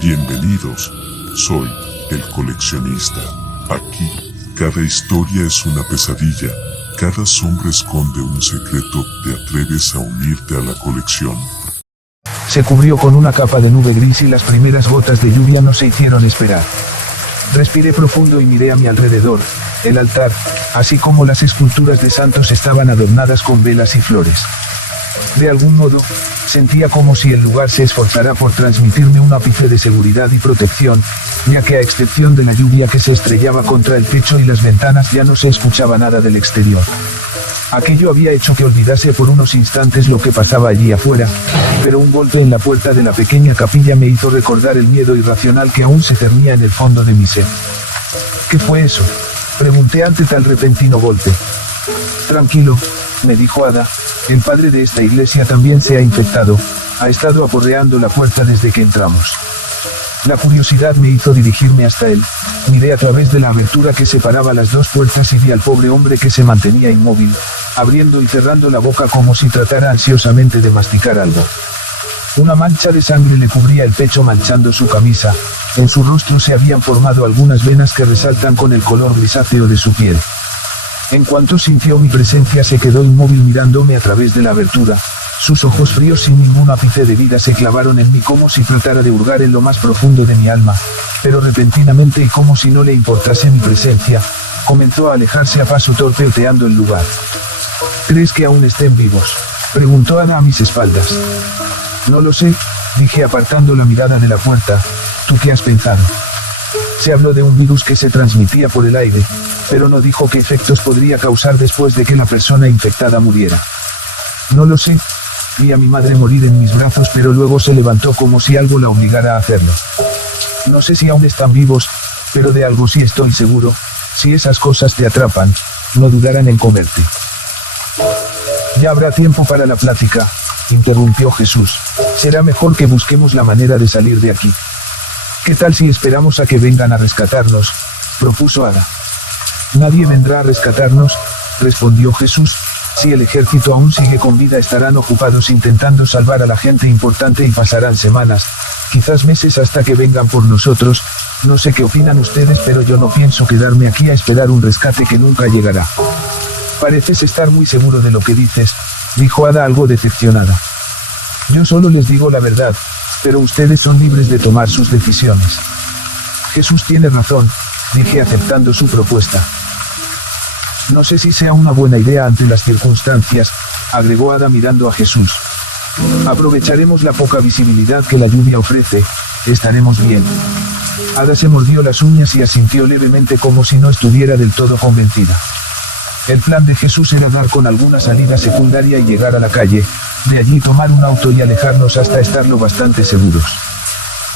Bienvenidos, soy el coleccionista. Aquí, cada historia es una pesadilla, cada sombra esconde un secreto. ¿Te atreves a unirte a la colección? Se cubrió con una capa de nube gris y las primeras gotas de lluvia no se hicieron esperar. Respiré profundo y miré a mi alrededor. El altar, así como las esculturas de santos, estaban adornadas con velas y flores. De algún modo, sentía como si el lugar se esforzara por transmitirme un ápice de seguridad y protección, ya que a excepción de la lluvia que se estrellaba contra el techo y las ventanas ya no se escuchaba nada del exterior. Aquello había hecho que olvidase por unos instantes lo que pasaba allí afuera, pero un golpe en la puerta de la pequeña capilla me hizo recordar el miedo irracional que aún se cernía en el fondo de mi ser. ¿Qué fue eso?, pregunté ante tal repentino golpe. Tranquilo, me dijo Ada, el padre de esta iglesia también se ha infectado, ha estado aporreando la puerta desde que entramos. La curiosidad me hizo dirigirme hasta él, miré a través de la abertura que separaba las dos puertas y vi al pobre hombre que se mantenía inmóvil, abriendo y cerrando la boca como si tratara ansiosamente de masticar algo. Una mancha de sangre le cubría el pecho manchando su camisa, en su rostro se habían formado algunas venas que resaltan con el color grisáceo de su piel. En cuanto sintió mi presencia se quedó inmóvil mirándome a través de la abertura, sus ojos fríos sin ningún ápice de vida se clavaron en mí como si tratara de hurgar en lo más profundo de mi alma, pero repentinamente y como si no le importase mi presencia, comenzó a alejarse a paso torpe oteando el lugar. ¿Crees que aún estén vivos?, preguntó Ana a mis espaldas. No lo sé, dije apartando la mirada de la puerta. ¿Tú qué has pensado? Se habló de un virus que se transmitía por el aire, pero no dijo qué efectos podría causar después de que la persona infectada muriera. No lo sé. Vi a mi madre morir en mis brazos, pero luego se levantó como si algo la obligara a hacerlo. No sé si aún están vivos, pero de algo sí estoy seguro: si esas cosas te atrapan, no dudarán en comerte. Ya habrá tiempo para la plática, interrumpió Jesús. Será mejor que busquemos la manera de salir de aquí. ¿Qué tal si esperamos a que vengan a rescatarnos?, propuso Ada. Nadie vendrá a rescatarnos, respondió Jesús. Si el ejército aún sigue con vida estarán ocupados intentando salvar a la gente importante y pasarán semanas, quizás meses hasta que vengan por nosotros. No sé qué opinan ustedes, pero yo no pienso quedarme aquí a esperar un rescate que nunca llegará. Pareces estar muy seguro de lo que dices, dijo Ada algo decepcionada. Yo solo les digo la verdad, pero ustedes son libres de tomar sus decisiones. Jesús tiene razón, dije aceptando su propuesta. No sé si sea una buena idea ante las circunstancias, agregó Ada mirando a Jesús. Aprovecharemos la poca visibilidad que la lluvia ofrece, estaremos bien. Ada se mordió las uñas y asintió levemente como si no estuviera del todo convencida. El plan de Jesús era dar con alguna salida secundaria y llegar a la calle, de allí tomar un auto y alejarnos hasta estar lo bastante seguros.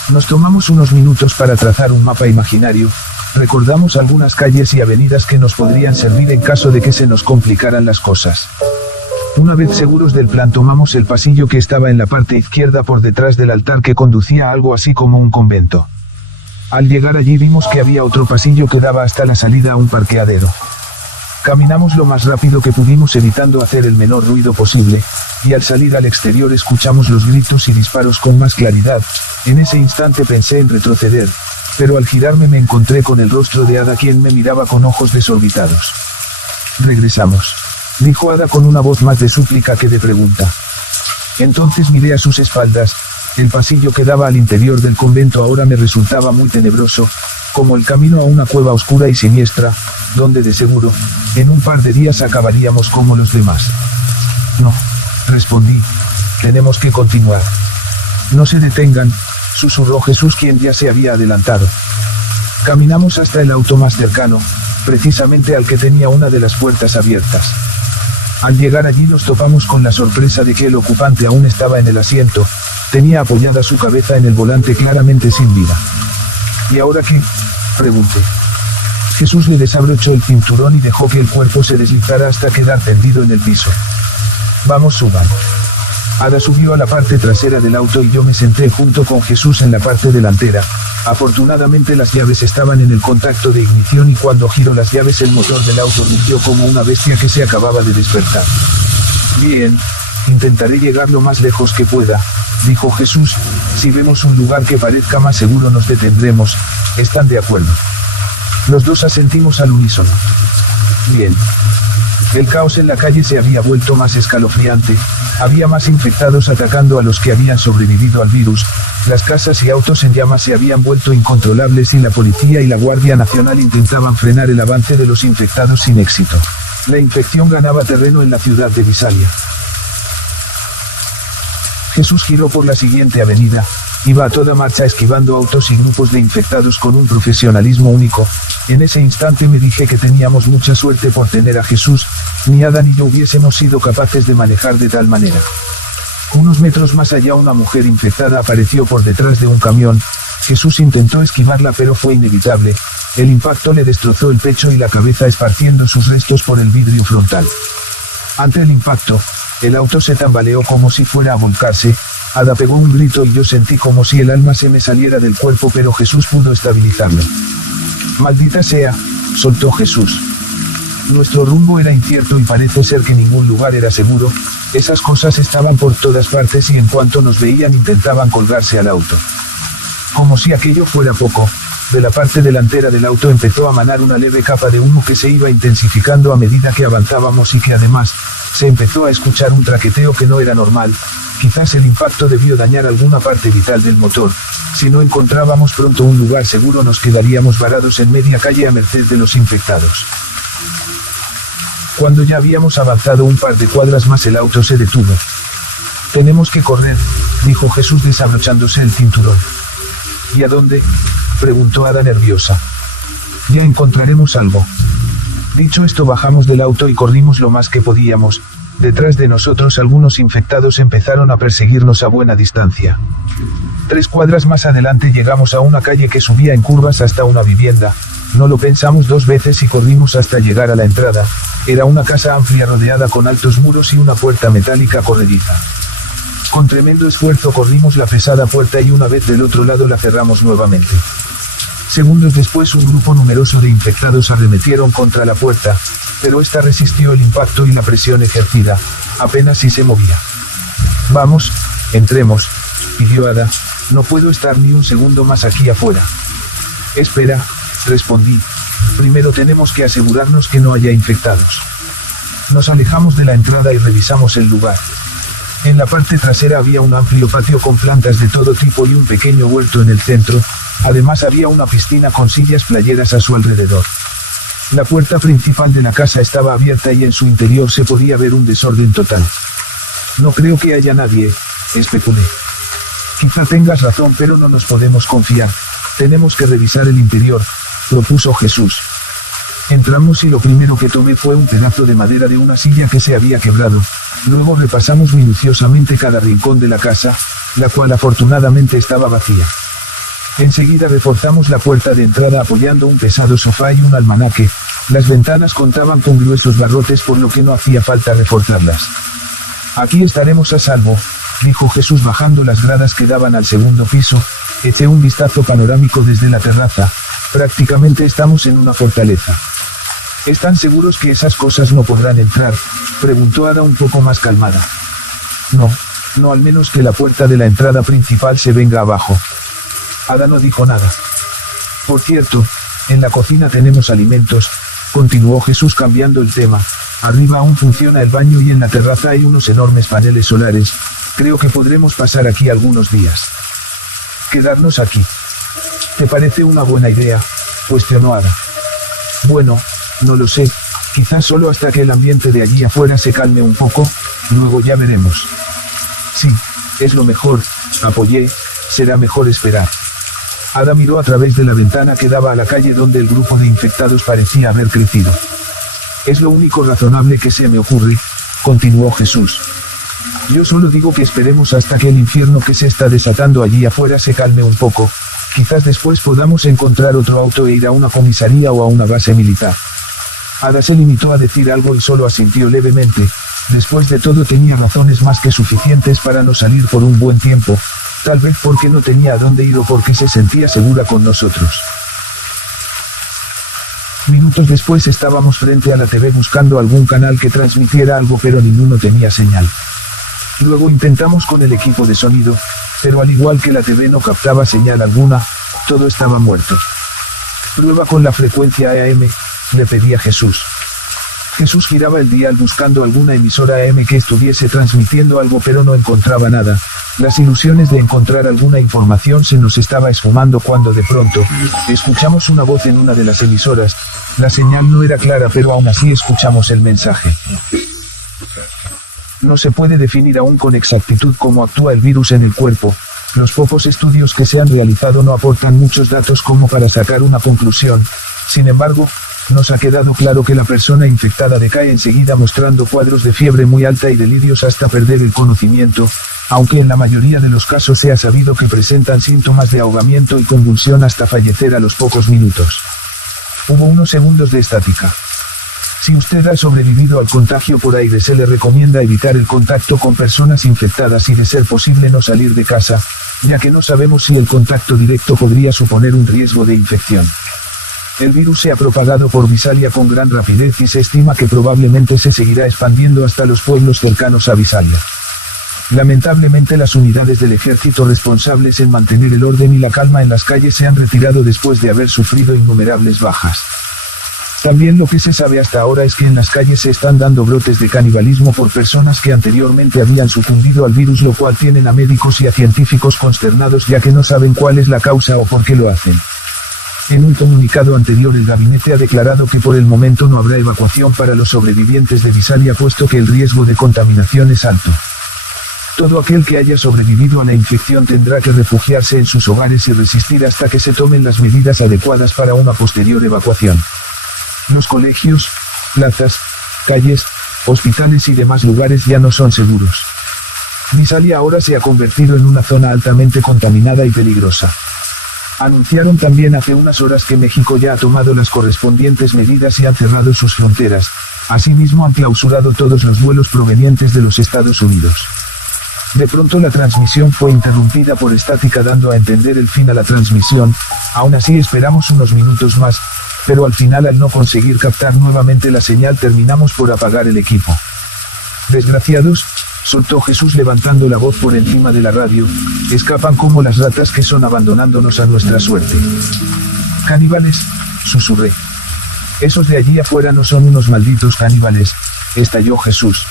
Nos tomamos unos minutos para trazar un mapa imaginario, recordamos algunas calles y avenidas que nos podrían servir en caso de que se nos complicaran las cosas. Una vez seguros del plan tomamos el pasillo que estaba en la parte izquierda por detrás del altar que conducía a algo así como un convento. Al llegar allí vimos que había otro pasillo que daba hasta la salida a un parqueadero. Caminamos lo más rápido que pudimos evitando hacer el menor ruido posible, y al salir al exterior escuchamos los gritos y disparos con más claridad. En ese instante pensé en retroceder, pero al girarme me encontré con el rostro de Ada, quien me miraba con ojos desorbitados. Regresamos, dijo Ada con una voz más de súplica que de pregunta. Entonces miré a sus espaldas. El pasillo que daba al interior del convento ahora me resultaba muy tenebroso, como el camino a una cueva oscura y siniestra, donde de seguro, en un par de días acabaríamos como los demás. No, respondí, tenemos que continuar. No se detengan, susurró Jesús, quien ya se había adelantado. Caminamos hasta el auto más cercano, precisamente al que tenía una de las puertas abiertas. Al llegar allí nos topamos con la sorpresa de que el ocupante aún estaba en el asiento, tenía apoyada su cabeza en el volante claramente sin vida. ¿Y ahora qué?, pregunté. Jesús le desabrochó el cinturón y dejó que el cuerpo se deslizara hasta quedar tendido en el piso. Vamos, suban. Ada subió a la parte trasera del auto y yo me senté junto con Jesús en la parte delantera. Afortunadamente las llaves estaban en el contacto de ignición y cuando giró las llaves el motor del auto rugió como una bestia que se acababa de despertar. Bien, Intentaré llegar lo más lejos que pueda, dijo Jesús. Si vemos un lugar que parezca más seguro nos detendremos. ¿Están de acuerdo? Los dos asentimos al unísono. Bien. El caos en la calle se había vuelto más escalofriante, había más infectados atacando a los que habían sobrevivido al virus, las casas y autos en llamas se habían vuelto incontrolables y la policía y la Guardia Nacional intentaban frenar el avance de los infectados sin éxito. La infección ganaba terreno en la ciudad de Visalia. Jesús giró por la siguiente avenida, iba a toda marcha esquivando autos y grupos de infectados con un profesionalismo único. En ese instante me dije que teníamos mucha suerte por tener a Jesús, ni Ada ni yo hubiésemos sido capaces de manejar de tal manera. Unos metros más allá una mujer infectada apareció por detrás de un camión. Jesús intentó esquivarla pero fue inevitable. El impacto le destrozó el pecho y la cabeza esparciendo sus restos por el vidrio frontal. Ante el impacto, el auto se tambaleó como si fuera a volcarse. Ada pegó un grito y yo sentí como si el alma se me saliera del cuerpo, pero Jesús pudo estabilizarlo. Maldita sea, soltó Jesús. Nuestro rumbo era incierto y parece ser que ningún lugar era seguro. Esas cosas estaban por todas partes y en cuanto nos veían intentaban colgarse al auto. Como si aquello fuera poco, de la parte delantera del auto empezó a manar una leve capa de humo que se iba intensificando a medida que avanzábamos y que además, se empezó a escuchar un traqueteo que no era normal. Quizás el impacto debió dañar alguna parte vital del motor. Si no encontrábamos pronto un lugar seguro nos quedaríamos varados en media calle a merced de los infectados. Cuando ya habíamos avanzado un par de cuadras más el auto se detuvo. Tenemos que correr, dijo Jesús desabrochándose el cinturón. ¿Y a dónde?, preguntó Ada nerviosa. Ya encontraremos algo. Dicho esto bajamos del auto y corrimos lo más que podíamos. Detrás de nosotros algunos infectados empezaron a perseguirnos a buena distancia. 3 cuadras más adelante llegamos a una calle que subía en curvas hasta una vivienda. No lo pensamos 2 veces y corrimos hasta llegar a la entrada. Era una casa amplia rodeada con altos muros y una puerta metálica corrediza. Con tremendo esfuerzo corrimos la pesada puerta y una vez del otro lado la cerramos nuevamente. Segundos después un grupo numeroso de infectados arremetieron contra la puerta, pero esta resistió el impacto y la presión ejercida, apenas si se movía. Vamos, entremos, pidió Ada, no puedo estar ni un segundo más aquí afuera. Espera, respondí, primero tenemos que asegurarnos que no haya infectados. Nos alejamos de la entrada y revisamos el lugar. En la parte trasera había un amplio patio con plantas de todo tipo y un pequeño huerto en el centro. Además había una piscina con sillas playeras a su alrededor. La puerta principal de la casa estaba abierta y en su interior se podía ver un desorden total. No creo que haya nadie, especulé. Quizá tengas razón, pero no nos podemos confiar. Tenemos que revisar el interior, propuso Jesús. Entramos y lo primero que tomé fue un pedazo de madera de una silla que se había quebrado. Luego repasamos minuciosamente cada rincón de la casa, la cual afortunadamente estaba vacía. Enseguida reforzamos la puerta de entrada apoyando un pesado sofá y un almanaque. Las ventanas contaban con gruesos barrotes por lo que no hacía falta reforzarlas. Aquí estaremos a salvo, dijo Jesús bajando las gradas que daban al segundo piso. Eché un vistazo panorámico desde la terraza. Prácticamente estamos en una fortaleza. ¿Están seguros que esas cosas no podrán entrar?, preguntó Ada un poco más calmada. No al menos que la puerta de la entrada principal se venga abajo. Ada no dijo nada. Por cierto, en la cocina tenemos alimentos, continuó Jesús cambiando el tema. Arriba aún funciona el baño y en la terraza hay unos enormes paneles solares. Creo que podremos pasar aquí algunos días. ¿Quedarnos aquí? ¿Te parece una buena idea?, cuestionó Ada. Bueno, no lo sé, quizás solo hasta que el ambiente de allí afuera se calme un poco, luego ya veremos. Sí, es lo mejor, apoyé, será mejor esperar. Ada miró a través de la ventana que daba a la calle donde el grupo de infectados parecía haber crecido. Es lo único razonable que se me ocurre, continuó Jesús. Yo solo digo que esperemos hasta que el infierno que se está desatando allí afuera se calme un poco. Quizás después podamos encontrar otro auto e ir a una comisaría o a una base militar. Ada se limitó a decir algo y solo asintió levemente. Después de todo tenía razones más que suficientes para no salir por un buen tiempo. Tal vez porque no tenía a dónde ir o porque se sentía segura con nosotros. Minutos después estábamos frente a la TV buscando algún canal que transmitiera algo, pero ninguno tenía señal. Luego intentamos con el equipo de sonido, pero al igual que la TV no captaba señal alguna, todo estaba muerto. Prueba con la frecuencia AM, le pedí a Jesús. Jesús giraba el dial buscando alguna emisora AM que estuviese transmitiendo algo, pero no encontraba nada. Las ilusiones de encontrar alguna información se nos estaba esfumando cuando de pronto, escuchamos una voz en una de las emisoras. La señal no era clara, pero aún así escuchamos el mensaje. No se puede definir aún con exactitud cómo actúa el virus en el cuerpo. Los pocos estudios que se han realizado no aportan muchos datos como para sacar una conclusión. Sin embargo, nos ha quedado claro que la persona infectada decae enseguida mostrando cuadros de fiebre muy alta y delirios hasta perder el conocimiento, aunque en la mayoría de los casos se ha sabido que presentan síntomas de ahogamiento y convulsión hasta fallecer a los pocos minutos. Hubo unos segundos de estática. Si usted ha sobrevivido al contagio por aire, se le recomienda evitar el contacto con personas infectadas y de ser posible no salir de casa, ya que no sabemos si el contacto directo podría suponer un riesgo de infección. El virus se ha propagado por Visalia con gran rapidez y se estima que probablemente se seguirá expandiendo hasta los pueblos cercanos a Visalia. Lamentablemente las unidades del ejército responsables en mantener el orden y la calma en las calles se han retirado después de haber sufrido innumerables bajas. También lo que se sabe hasta ahora es que en las calles se están dando brotes de canibalismo por personas que anteriormente habían sucumbido al virus, lo cual tienen a médicos y a científicos consternados, ya que no saben cuál es la causa o por qué lo hacen. En un comunicado anterior, el gabinete ha declarado que por el momento no habrá evacuación para los sobrevivientes de Visalia, puesto que el riesgo de contaminación es alto. Todo aquel que haya sobrevivido a la infección tendrá que refugiarse en sus hogares y resistir hasta que se tomen las medidas adecuadas para una posterior evacuación. Los colegios, plazas, calles, hospitales y demás lugares ya no son seguros. Visalia ahora se ha convertido en una zona altamente contaminada y peligrosa. Anunciaron también hace unas horas que México ya ha tomado las correspondientes medidas y ha cerrado sus fronteras. Asimismo han clausurado todos los vuelos provenientes de los Estados Unidos. De pronto la transmisión fue interrumpida por estática, dando a entender el fin a la transmisión. Aún así esperamos unos minutos más, pero al final, al no conseguir captar nuevamente la señal, terminamos por apagar el equipo. Desgraciados, soltó Jesús levantando la voz por encima de la radio, escapan como las ratas que son, abandonándonos a nuestra suerte. Caníbales, susurré. Esos de allí afuera no son unos malditos caníbales, estalló Jesús.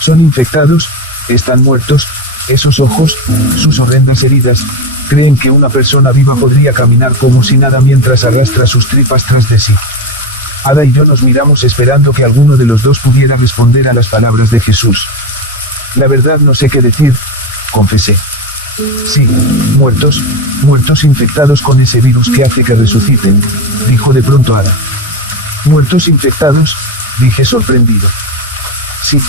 Son infectados, están muertos, esos ojos, sus horrendas heridas, creen que una persona viva podría caminar como si nada mientras arrastra sus tripas tras de sí. Ada y yo nos miramos esperando que alguno de los dos pudiera responder a las palabras de Jesús. La verdad no sé qué decir, confesé. Sí, muertos infectados con ese virus que hace que resuciten, dijo de pronto Ada. Muertos infectados, dije sorprendido. Sí,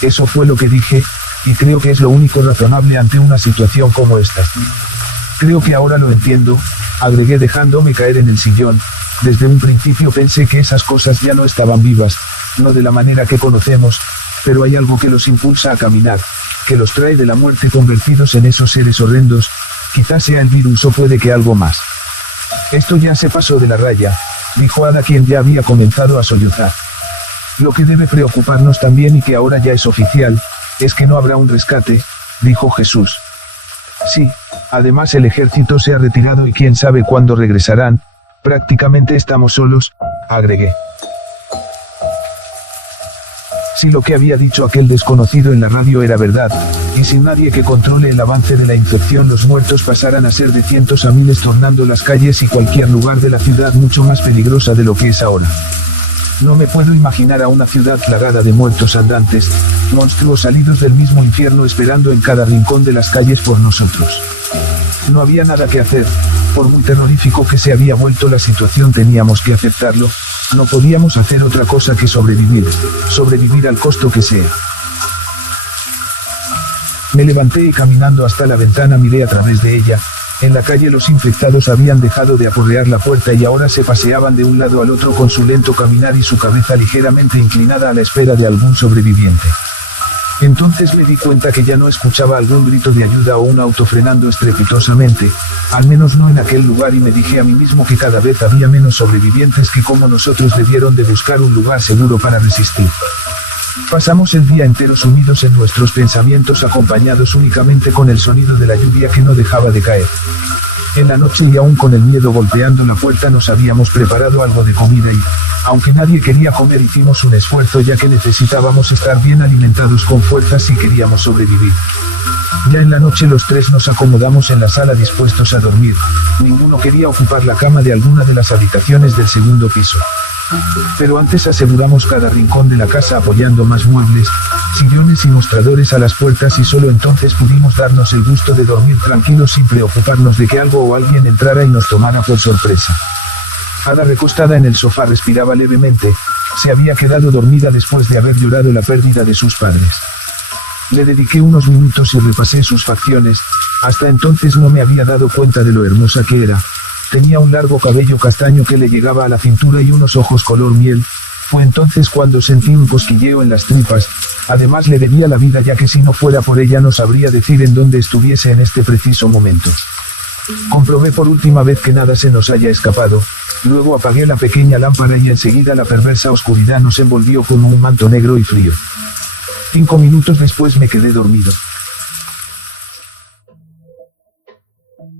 eso fue lo que dije, y creo que es lo único razonable ante una situación como esta. Creo que ahora lo entiendo, agregué dejándome caer en el sillón. Desde un principio pensé que esas cosas ya no estaban vivas, no de la manera que conocemos, pero hay algo que los impulsa a caminar, que los trae de la muerte convertidos en esos seres horrendos, quizás sea el virus o puede que algo más. Esto ya se pasó de la raya, dijo Ada, quien ya había comenzado a sollozar. Lo que debe preocuparnos también, y que ahora ya es oficial, es que no habrá un rescate, dijo Jesús. Sí, además el ejército se ha retirado y quién sabe cuándo regresarán, prácticamente estamos solos, agregué. Si lo que había dicho aquel desconocido en la radio era verdad, y sin nadie que controle el avance de la infección, los muertos pasarán a ser de cientos a miles, tornando las calles y cualquier lugar de la ciudad mucho más peligrosa de lo que es ahora. No me puedo imaginar a una ciudad plagada de muertos andantes, monstruos salidos del mismo infierno esperando en cada rincón de las calles por nosotros. No había nada que hacer, por muy terrorífico que se había vuelto la situación teníamos que aceptarlo, no podíamos hacer otra cosa que sobrevivir al costo que sea. Me levanté y caminando hasta la ventana miré a través de ella. En la calle los infectados habían dejado de aporrear la puerta y ahora se paseaban de un lado al otro con su lento caminar y su cabeza ligeramente inclinada a la espera de algún sobreviviente. Entonces me di cuenta que ya no escuchaba algún grito de ayuda o un auto frenando estrepitosamente, al menos no en aquel lugar, y me dije a mí mismo que cada vez había menos sobrevivientes que como nosotros debieron de buscar un lugar seguro para resistir. Pasamos el día entero sumidos en nuestros pensamientos, acompañados únicamente con el sonido de la lluvia que no dejaba de caer. En la noche, y aún con el miedo golpeando la puerta, nos habíamos preparado algo de comida y, aunque nadie quería comer, hicimos un esfuerzo, ya que necesitábamos estar bien alimentados con fuerzas si queríamos sobrevivir. Ya en la noche los tres nos acomodamos en la sala dispuestos a dormir. Ninguno quería ocupar la cama de alguna de las habitaciones del segundo piso. Pero antes aseguramos cada rincón de la casa apoyando más muebles, sillones y mostradores a las puertas, y solo entonces pudimos darnos el gusto de dormir tranquilos sin preocuparnos de que algo o alguien entrara y nos tomara por sorpresa. Ada, recostada en el sofá, respiraba levemente. Se había quedado dormida después de haber llorado la pérdida de sus padres. Le dediqué unos minutos y repasé sus facciones. Hasta entonces no me había dado cuenta de lo hermosa que era. Tenía un largo cabello castaño que le llegaba a la cintura y unos ojos color miel. Fue entonces cuando sentí un cosquilleo en las tripas. Además, le debía la vida, ya que si no fuera por ella no sabría decir en dónde estuviese en este preciso momento. Comprobé por última vez que nada se nos haya escapado. Luego apagué la pequeña lámpara y enseguida la perversa oscuridad nos envolvió con un manto negro y frío. 5 minutos después me quedé dormido.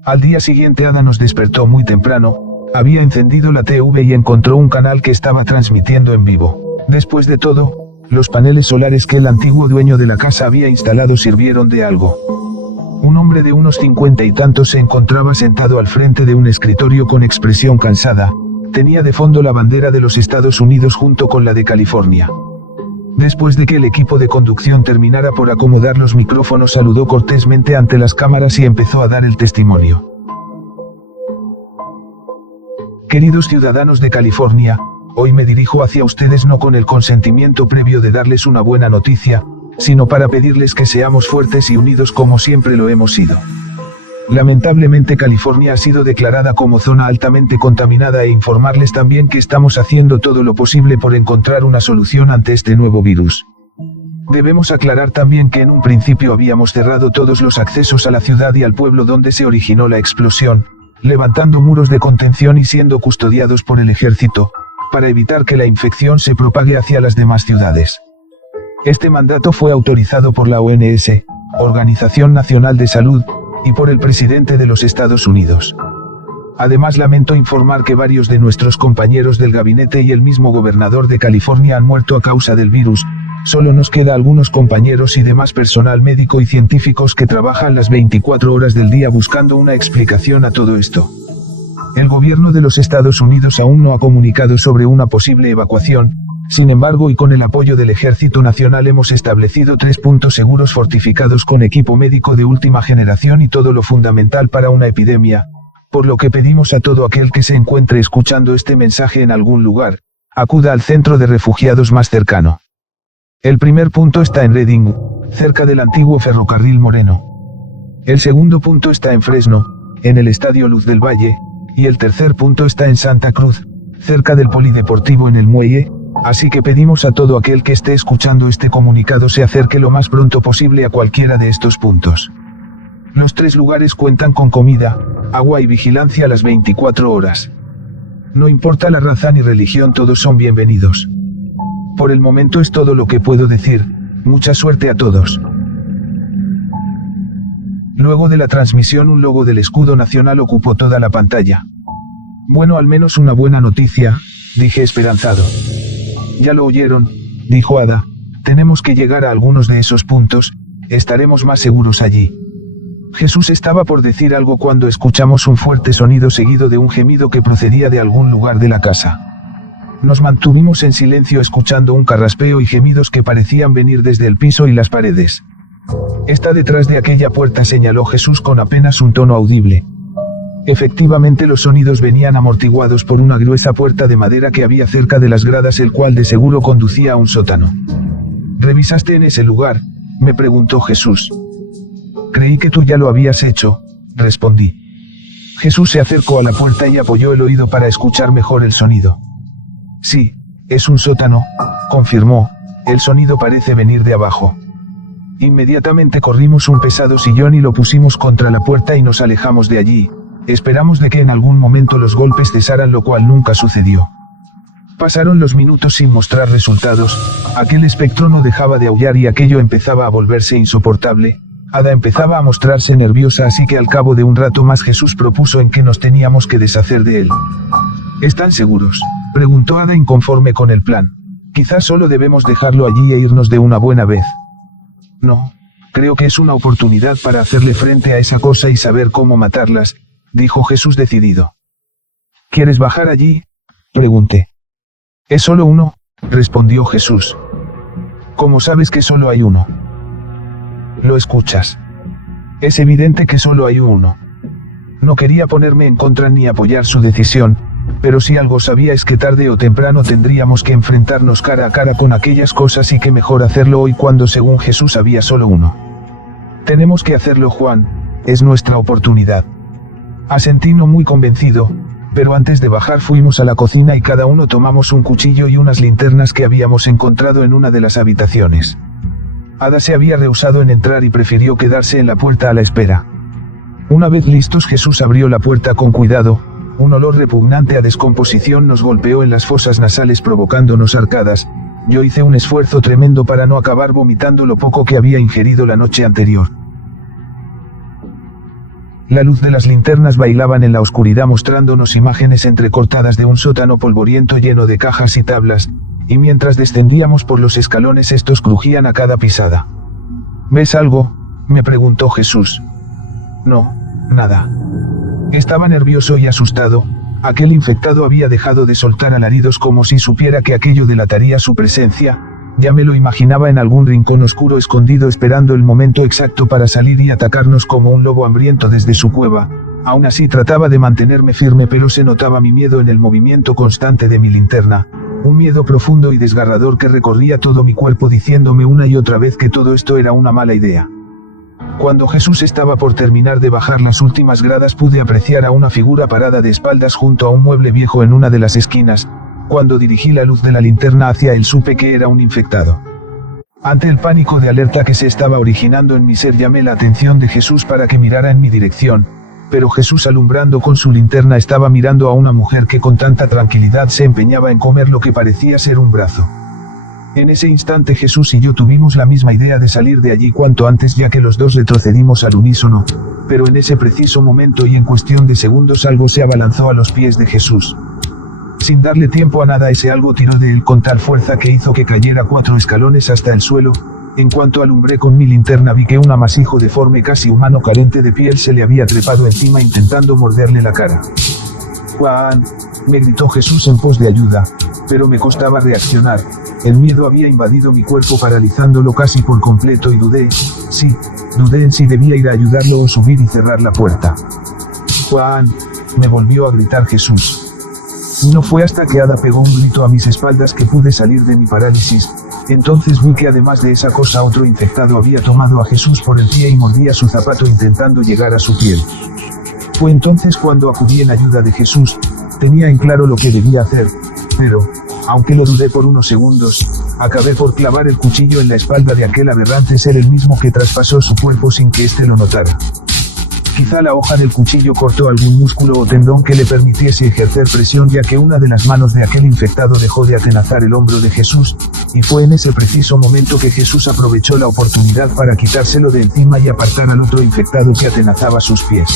Al día siguiente Ada nos despertó muy temprano. Había encendido la TV y encontró un canal que estaba transmitiendo en vivo. Después de todo, los paneles solares que el antiguo dueño de la casa había instalado sirvieron de algo. Un hombre de unos 50 y tantos se encontraba sentado al frente de un escritorio con expresión cansada. Tenía de fondo la bandera de los Estados Unidos junto con la de California. Después de que el equipo de conducción terminara por acomodar los micrófonos, saludó cortésmente ante las cámaras y empezó a dar el testimonio. Queridos ciudadanos de California, hoy me dirijo hacia ustedes no con el consentimiento previo de darles una buena noticia, sino para pedirles que seamos fuertes y unidos como siempre lo hemos sido. Lamentablemente California ha sido declarada como zona altamente contaminada, e informarles también que estamos haciendo todo lo posible por encontrar una solución ante este nuevo virus. Debemos aclarar también que en un principio habíamos cerrado todos los accesos a la ciudad y al pueblo donde se originó la explosión, levantando muros de contención y siendo custodiados por el ejército, para evitar que la infección se propague hacia las demás ciudades. Este mandato fue autorizado por la OMS, Organización Nacional de Salud, y por el presidente de los Estados Unidos. Además, lamento informar que varios de nuestros compañeros del gabinete y el mismo gobernador de California han muerto a causa del virus. Solo nos queda algunos compañeros y demás personal médico y científicos que trabajan las 24 horas del día buscando una explicación a todo esto. El gobierno de los Estados Unidos aún no ha comunicado sobre una posible evacuación. Sin embargo, y con el apoyo del Ejército Nacional, hemos establecido 3 puntos seguros fortificados con equipo médico de última generación y todo lo fundamental para una epidemia, por lo que pedimos a todo aquel que se encuentre escuchando este mensaje en algún lugar, acuda al centro de refugiados más cercano. El primer punto está en Redding, cerca del antiguo ferrocarril Moreno. El segundo punto está en Fresno, en el Estadio Luz del Valle, y el tercer punto está en Santa Cruz, cerca del Polideportivo en el Muelle. Así que pedimos a todo aquel que esté escuchando este comunicado se acerque lo más pronto posible a cualquiera de estos puntos. Los 3 lugares cuentan con comida, agua y vigilancia a las 24 horas. No importa la raza ni religión, todos son bienvenidos. Por el momento es todo lo que puedo decir. Mucha suerte a todos. Luego de la transmisión, un logo del escudo nacional ocupó toda la pantalla. Bueno, al menos una buena noticia, dije esperanzado. Ya lo oyeron, dijo Ada. Tenemos que llegar a algunos de esos puntos, estaremos más seguros allí. Jesús estaba por decir algo cuando escuchamos un fuerte sonido seguido de un gemido que procedía de algún lugar de la casa. Nos mantuvimos en silencio escuchando un carraspeo y gemidos que parecían venir desde el piso y las paredes. Está detrás de aquella puerta, señaló Jesús con apenas un tono audible. Efectivamente, los sonidos venían amortiguados por una gruesa puerta de madera que había cerca de las gradas, el cual de seguro conducía a un sótano. ¿Revisaste en ese lugar?, me preguntó Jesús. Creí que tú ya lo habías hecho, respondí. Jesús se acercó a la puerta y apoyó el oído para escuchar mejor el sonido. Sí, es un sótano, confirmó, el sonido parece venir de abajo. Inmediatamente corrimos un pesado sillón y lo pusimos contra la puerta y nos alejamos de allí. Esperamos de que en algún momento los golpes cesaran, lo cual nunca sucedió. Pasaron los minutos sin mostrar resultados, aquel espectro no dejaba de aullar y aquello empezaba a volverse insoportable. Ada empezaba a mostrarse nerviosa, así que al cabo de un rato más Jesús propuso en que nos teníamos que deshacer de él. ¿Están seguros?, preguntó Ada inconforme con el plan. Quizás solo debemos dejarlo allí e irnos de una buena vez. No, creo que es una oportunidad para hacerle frente a esa cosa y saber cómo matarlas, dijo Jesús decidido. ¿Quieres bajar allí?, pregunté. Es solo uno, respondió Jesús. ¿Cómo sabes que solo hay uno? ¿Lo escuchas? Es evidente que solo hay uno. No quería ponerme en contra ni apoyar su decisión, pero si algo sabía es que tarde o temprano tendríamos que enfrentarnos cara a cara con aquellas cosas y que mejor hacerlo hoy cuando según Jesús había solo uno. Tenemos que hacerlo, Juan, es nuestra oportunidad. Asentí no muy convencido, pero antes de bajar fuimos a la cocina y cada uno tomamos un cuchillo y unas linternas que habíamos encontrado en una de las habitaciones. Ada se había rehusado en entrar y prefirió quedarse en la puerta a la espera. Una vez listos, Jesús abrió la puerta con cuidado. Un olor repugnante a descomposición nos golpeó en las fosas nasales provocándonos arcadas. Yo hice un esfuerzo tremendo para no acabar vomitando lo poco que había ingerido la noche anterior. La luz de las linternas bailaban en la oscuridad mostrándonos imágenes entrecortadas de un sótano polvoriento lleno de cajas y tablas, y mientras descendíamos por los escalones estos crujían a cada pisada. ¿Ves algo?, me preguntó Jesús. No, nada. Estaba nervioso y asustado. Aquel infectado había dejado de soltar alaridos como si supiera que aquello delataría su presencia. Ya me lo imaginaba en algún rincón oscuro escondido esperando el momento exacto para salir y atacarnos como un lobo hambriento desde su cueva. Aún así trataba de mantenerme firme, pero se notaba mi miedo en el movimiento constante de mi linterna. Un miedo profundo y desgarrador que recorría todo mi cuerpo diciéndome una y otra vez que todo esto era una mala idea. Cuando Jesús estaba por terminar de bajar las últimas gradas pude apreciar a una figura parada de espaldas junto a un mueble viejo en una de las esquinas. Cuando dirigí la luz de la linterna hacia él supe que era un infectado. Ante el pánico de alerta que se estaba originando en mi ser llamé la atención de Jesús para que mirara en mi dirección, pero Jesús alumbrando con su linterna estaba mirando a una mujer que con tanta tranquilidad se empeñaba en comer lo que parecía ser un brazo. En ese instante Jesús y yo tuvimos la misma idea de salir de allí cuanto antes, ya que los dos retrocedimos al unísono, pero en ese preciso momento y en cuestión de segundos algo se abalanzó a los pies de Jesús. Sin darle tiempo a nada, ese algo tiró de él con tal fuerza que hizo que cayera 4 escalones hasta el suelo. En cuanto alumbré con mi linterna vi que un amasijo deforme casi humano carente de piel se le había trepado encima intentando morderle la cara. «Juan», me gritó Jesús en pos de ayuda, pero me costaba reaccionar. El miedo había invadido mi cuerpo paralizándolo casi por completo y dudé en si debía ir a ayudarlo o subir y cerrar la puerta. «Juan», me volvió a gritar Jesús. Y no fue hasta que Ada pegó un grito a mis espaldas que pude salir de mi parálisis. Entonces vi que además de esa cosa otro infectado había tomado a Jesús por el pie y mordía su zapato intentando llegar a su piel. Fue entonces cuando acudí en ayuda de Jesús. Tenía en claro lo que debía hacer, pero, aunque lo dudé por unos segundos, acabé por clavar el cuchillo en la espalda de aquel aberrante ser, el mismo que traspasó su cuerpo sin que éste lo notara. Quizá la hoja del cuchillo cortó algún músculo o tendón que le permitiese ejercer presión, ya que una de las manos de aquel infectado dejó de atenazar el hombro de Jesús, y fue en ese preciso momento que Jesús aprovechó la oportunidad para quitárselo de encima y apartar al otro infectado que atenazaba sus pies.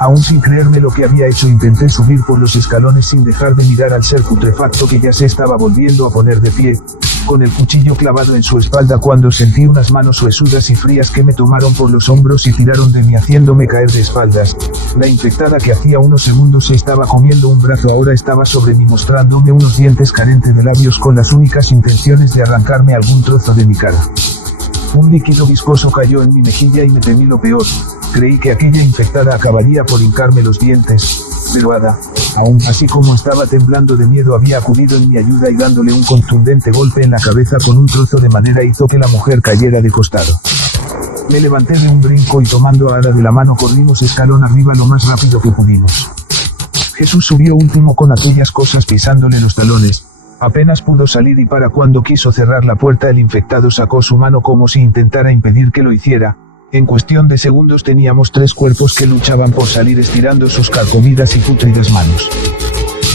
Aún sin creerme lo que había hecho, intenté subir por los escalones sin dejar de mirar al ser putrefacto que ya se estaba volviendo a poner de pie, con el cuchillo clavado en su espalda, cuando sentí unas manos huesudas y frías que me tomaron por los hombros y tiraron de mí haciéndome caer de espaldas. La infectada que hacía unos segundos se estaba comiendo un brazo ahora estaba sobre mí mostrándome unos dientes carentes de labios con las únicas intenciones de arrancarme algún trozo de mi cara. Un líquido viscoso cayó en mi mejilla y me temí lo peor. Creí que aquella infectada acabaría por hincarme los dientes, pero Ada, aún así como estaba temblando de miedo, había acudido en mi ayuda y dándole un contundente golpe en la cabeza con un trozo de madera hizo que la mujer cayera de costado. Me levanté de un brinco y tomando a Ada de la mano corrimos escalón arriba lo más rápido que pudimos. Jesús subió último con aquellas cosas pisándole los talones. Apenas pudo salir y para cuando quiso cerrar la puerta el infectado sacó su mano como si intentara impedir que lo hiciera. En cuestión de segundos teníamos 3 cuerpos que luchaban por salir estirando sus carcomidas y pútridas manos.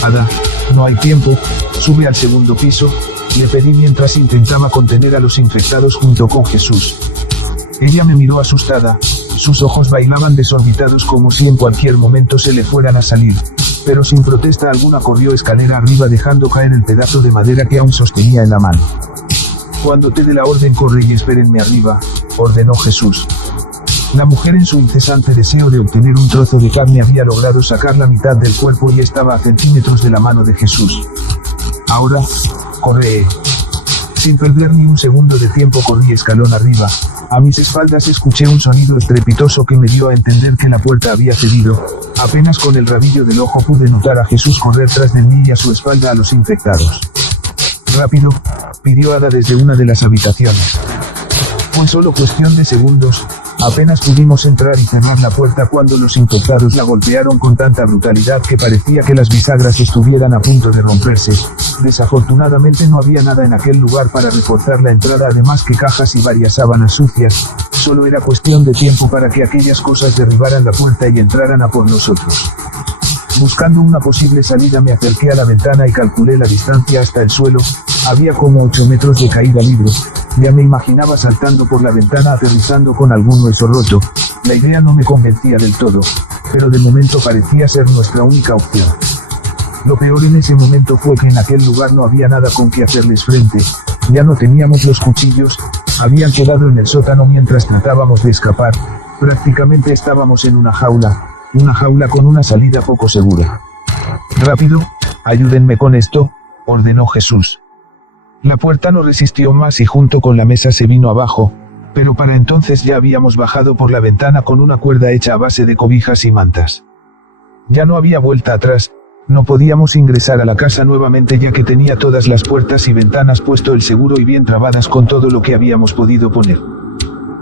Ada, No hay tiempo, sube al segundo piso, le pedí mientras intentaba contener a los infectados junto con Jesús. Ella me miró asustada, sus ojos bailaban desorbitados como si en cualquier momento se le fueran a salir, pero sin protesta alguna corrió escalera arriba dejando caer el pedazo de madera que aún sostenía en la mano. Cuando te dé la orden corre y espérenme arriba, ordenó Jesús. La mujer en su incesante deseo de obtener un trozo de carne había logrado sacar la mitad del cuerpo y estaba a centímetros de la mano de Jesús. Ahora, corre. Sin perder ni un segundo de tiempo corrí escalón arriba. A mis espaldas escuché un sonido estrepitoso que me dio a entender que la puerta había cedido. Apenas con el rabillo del ojo pude notar a Jesús correr tras de mí y a su espalda a los infectados. Rápido, pidió Ada desde una de las habitaciones. Fue solo cuestión de segundos, apenas pudimos entrar y cerrar la puerta cuando los infectados la golpearon con tanta brutalidad que parecía que las bisagras estuvieran a punto de romperse. Desafortunadamente no había nada en aquel lugar para reforzar la entrada además que cajas y varias sábanas sucias, solo era cuestión de tiempo para que aquellas cosas derribaran la puerta y entraran a por nosotros. Buscando una posible salida me acerqué a la ventana y calculé la distancia hasta el suelo, había como 8 metros de caída libre, ya me imaginaba saltando por la ventana aterrizando con algún hueso roto, la idea no me convencía del todo, pero de momento parecía ser nuestra única opción. Lo peor en ese momento fue que en aquel lugar no había nada con que hacerles frente, ya no teníamos los cuchillos, habían quedado en el sótano mientras tratábamos de escapar, prácticamente estábamos en una jaula con una salida poco segura. Rápido, ayúdenme con esto, ordenó Jesús. La puerta no resistió más y junto con la mesa se vino abajo, pero para entonces ya habíamos bajado por la ventana con una cuerda hecha a base de cobijas y mantas. Ya no había vuelta atrás, no podíamos ingresar a la casa nuevamente ya que tenía todas las puertas y ventanas puesto el seguro y bien trabadas con todo lo que habíamos podido poner.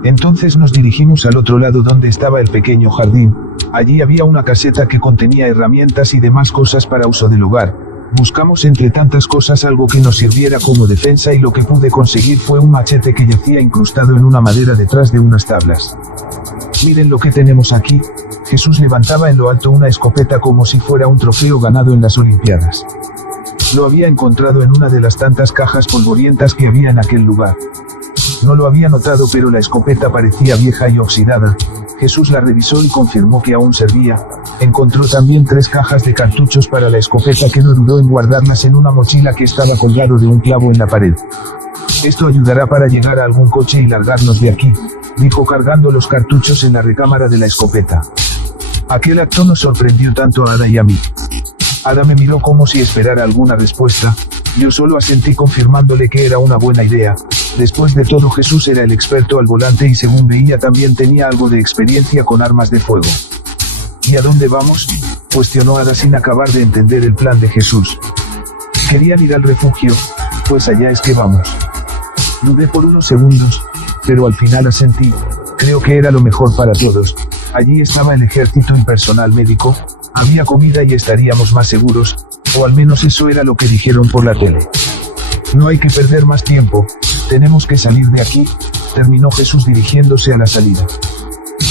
Entonces nos dirigimos al otro lado donde estaba el pequeño jardín, allí había una caseta que contenía herramientas y demás cosas para uso del hogar. Buscamos entre tantas cosas algo que nos sirviera como defensa y lo que pude conseguir fue un machete que yacía incrustado en una madera detrás de unas tablas. Miren lo que tenemos aquí, Jesús levantaba en lo alto una escopeta como si fuera un trofeo ganado en las Olimpiadas. Lo había encontrado en una de las tantas cajas polvorientas que había en aquel lugar. No lo había notado pero la escopeta parecía vieja y oxidada. Jesús la revisó y confirmó que aún servía. Encontró también 3 cajas de cartuchos para la escopeta que no dudó en guardarlas en una mochila que estaba colgado de un clavo en la pared. Esto ayudará para llegar a algún coche y largarnos de aquí, dijo cargando los cartuchos en la recámara de la escopeta. Aquel acto nos sorprendió tanto a Ada y a mí. Ada me miró como si esperara alguna respuesta, yo solo asentí confirmándole que era una buena idea. Después de todo Jesús era el experto al volante y según veía también tenía algo de experiencia con armas de fuego. ¿Y a dónde vamos?, cuestionó Ada sin acabar de entender el plan de Jesús. Querían ir al refugio, pues allá es que vamos. Dudé por unos segundos, pero al final asentí, creo que era lo mejor para todos. Allí estaba el ejército y personal médico, había comida y estaríamos más seguros, o al menos eso era lo que dijeron por la tele. No hay que perder más tiempo, tenemos que salir de aquí, terminó Jesús dirigiéndose a la salida.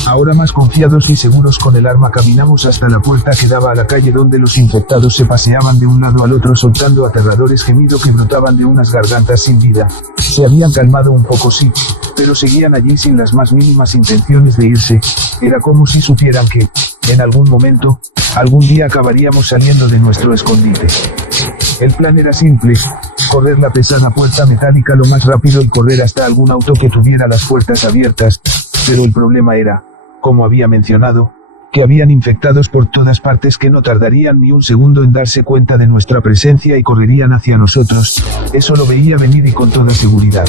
Ahora más confiados y seguros con el arma caminamos hasta la puerta que daba a la calle donde los infectados se paseaban de un lado al otro soltando aterradores gemidos que brotaban de unas gargantas sin vida. Se habían calmado un poco sí, pero seguían allí sin las más mínimas intenciones de irse, era como si supieran que, en algún momento, algún día acabaríamos saliendo de nuestro escondite. El plan era simple, correr la pesada puerta metálica lo más rápido y correr hasta algún auto que tuviera las puertas abiertas, pero el problema era, como había mencionado, que habían infectados por todas partes que no tardarían ni un segundo en darse cuenta de nuestra presencia y correrían hacia nosotros, eso lo veía venir y con toda seguridad.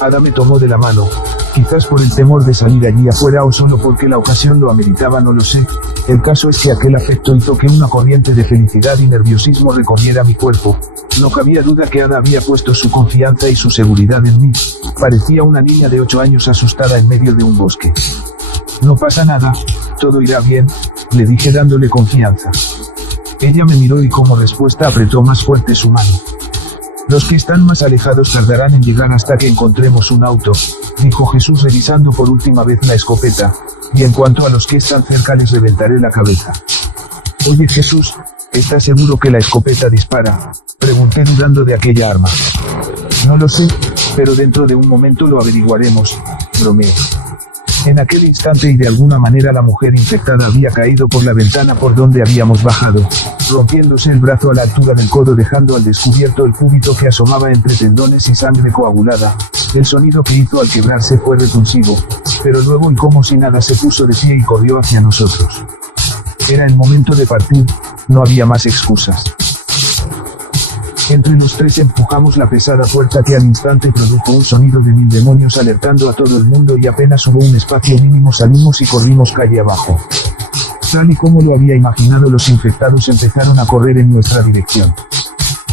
Ada me tomó de la mano, quizás por el temor de salir allí afuera o solo porque la ocasión lo ameritaba no lo sé, el caso es que aquel afecto hizo que una corriente de felicidad y nerviosismo recorriera mi cuerpo, no cabía duda que Ada había puesto su confianza y su seguridad en mí, parecía una niña de 8 años asustada en medio de un bosque. No pasa nada, todo irá bien, le dije dándole confianza. Ella me miró y como respuesta apretó más fuerte su mano. Los que están más alejados tardarán en llegar hasta que encontremos un auto, dijo Jesús revisando por última vez la escopeta, y en cuanto a los que están cerca les reventaré la cabeza. Oye Jesús, ¿Estás seguro que la escopeta dispara?, pregunté dudando de aquella arma. No lo sé, pero dentro de un momento lo averiguaremos, bromeé. En aquel instante y de alguna manera la mujer infectada había caído por la ventana por donde habíamos bajado, rompiéndose el brazo a la altura del codo dejando al descubierto el cúbito que asomaba entre tendones y sangre coagulada. El sonido que hizo al quebrarse fue repulsivo, pero luego y como si nada se puso de pie y corrió hacia nosotros. Era el momento de partir, no había más excusas. Entre los tres empujamos la pesada puerta que al instante produjo un sonido de 1000 demonios alertando a todo el mundo y apenas hubo un espacio mínimo salimos y corrimos calle abajo. Tal y como lo había imaginado, los infectados empezaron a correr en nuestra dirección.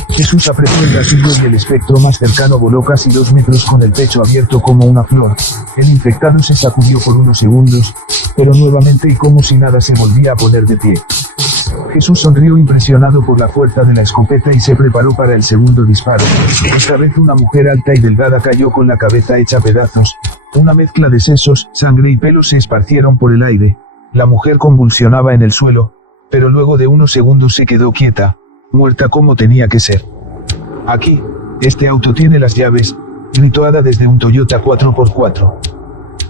Jesús apretó el gatillo y el espectro más cercano voló casi 2 metros con el pecho abierto como una flor. El infectado se sacudió por unos segundos, pero nuevamente y como si nada se volvía a poner de pie. Jesús sonrió impresionado por la fuerza de la escopeta y se preparó para el segundo disparo. Esta vez una mujer alta y delgada cayó con la cabeza hecha pedazos. Una mezcla de sesos, sangre y pelos se esparcieron por el aire. La mujer convulsionaba en el suelo, pero luego de unos segundos se quedó quieta, muerta como tenía que ser. Aquí, este auto tiene las llaves, gritó Ada desde un Toyota 4x4.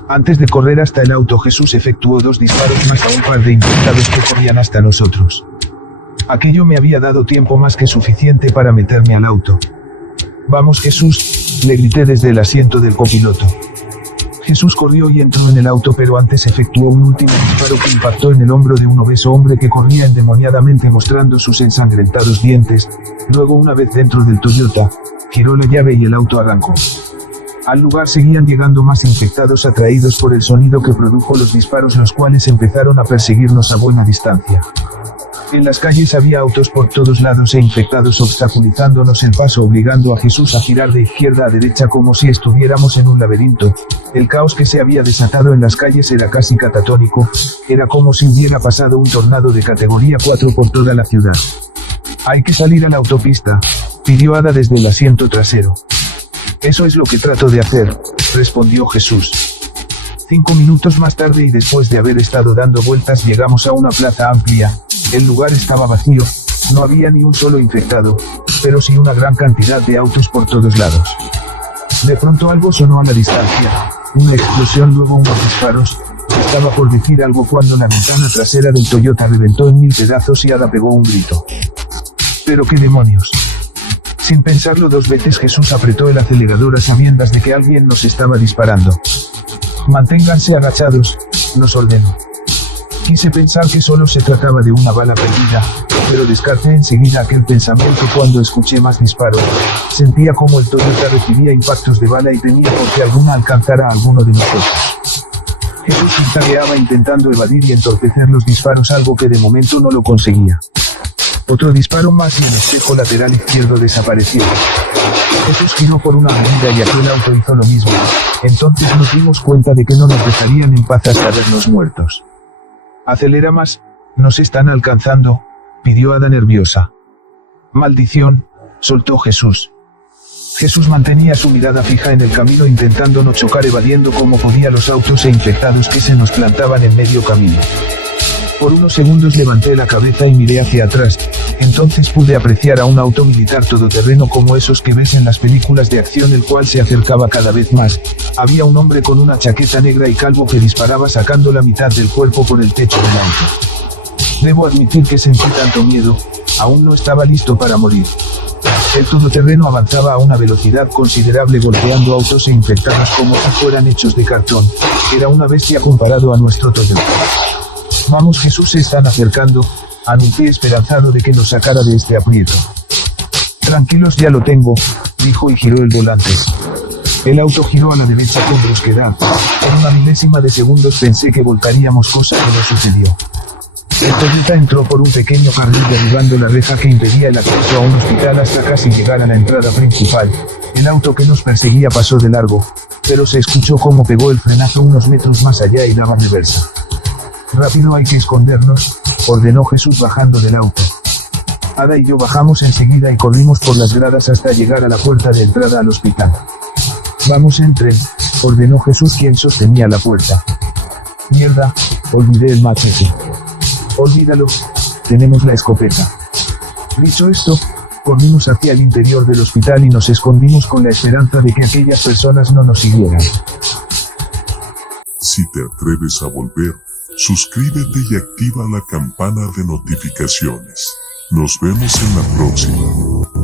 Antes de correr hasta el auto, Jesús efectuó 2 disparos más a un par de infectados que corrían hasta nosotros. Aquello me había dado tiempo más que suficiente para meterme al auto. Vamos Jesús, le grité desde el asiento del copiloto. Jesús corrió y entró en el auto, pero antes efectuó un último disparo que impactó en el hombro de un obeso hombre que corría endemoniadamente mostrando sus ensangrentados dientes. Luego, una vez dentro del Toyota, giró la llave y el auto arrancó. Al lugar seguían llegando más infectados atraídos por el sonido que produjo los disparos, los cuales empezaron a perseguirnos a buena distancia. En las calles había autos por todos lados e infectados obstaculizándonos el paso, obligando a Jesús a girar de izquierda a derecha como si estuviéramos en un laberinto. El caos que se había desatado en las calles era casi catatónico, era como si hubiera pasado un tornado de categoría 4 por toda la ciudad. Hay que salir a la autopista, pidió Ada desde el asiento trasero. Eso es lo que trato de hacer, respondió Jesús. 5 minutos más tarde y después de haber estado dando vueltas llegamos a una plaza amplia. El lugar estaba vacío, no había ni un solo infectado, pero sí una gran cantidad de autos por todos lados. De pronto algo sonó a la distancia, una explosión, luego unos disparos. Estaba por decir algo cuando la ventana trasera del Toyota reventó en 1000 pedazos y Ada pegó un grito. ¿Pero qué demonios? Sin pensarlo 2 veces Jesús apretó el acelerador a sabiendas de que alguien nos estaba disparando. Manténganse agachados, nos ordenó. Quise pensar que solo se trataba de una bala perdida, pero descarté enseguida aquel pensamiento cuando escuché más disparos. Sentía como el Toyota recibía impactos de bala y temía porque alguna alcanzara a alguno de nosotros. Jesús cintagueaba intentando evadir y entorpecer los disparos, algo que de momento no lo conseguía. Otro disparo más y el espejo lateral izquierdo desapareció. Jesús giró por una avenida y aquel auto hizo lo mismo. Entonces nos dimos cuenta de que no nos dejarían en paz hasta vernos muertos. Acelera más, nos están alcanzando, pidió Ada nerviosa. Maldición, soltó Jesús. Jesús mantenía su mirada fija en el camino intentando no chocar, evadiendo como podía los autos e infectados que se nos plantaban en medio camino. Por unos segundos levanté la cabeza y miré hacia atrás, entonces pude apreciar a un auto militar todoterreno como esos que ves en las películas de acción, el cual se acercaba cada vez más. Había un hombre con una chaqueta negra y calvo que disparaba sacando la mitad del cuerpo por el techo del auto. Debo admitir que sentí tanto miedo, aún no estaba listo para morir. El todoterreno avanzaba a una velocidad considerable golpeando autos e infectados como si fueran hechos de cartón. Era una bestia comparado a nuestro Toyota. Vamos Jesús, se están acercando, anuncié esperanzado de que nos sacara de este aprieto. Tranquilos, ya lo tengo, dijo y giró el volante. El auto giró a la derecha con brusquedad. En una milésima de segundos pensé que volcaríamos, cosa que no sucedió. El Toyota entró por un pequeño carril derribando la reja que impedía el acceso a un hospital hasta casi llegar a la entrada principal. El auto que nos perseguía pasó de largo, pero se escuchó cómo pegó el frenazo unos metros más allá y daba reversa. Rápido, hay que escondernos, ordenó Jesús bajando del auto. Ada y yo bajamos enseguida y corrimos por las gradas hasta llegar a la puerta de entrada al hospital. Vamos, entren, ordenó Jesús, quien sostenía la puerta. Mierda, olvidé el machete. Olvídalo, tenemos la escopeta. Dicho esto, corrimos hacia el interior del hospital y nos escondimos con la esperanza de que aquellas personas no nos siguieran. Si te atreves a volver, suscríbete y activa la campana de notificaciones. Nos vemos en la próxima.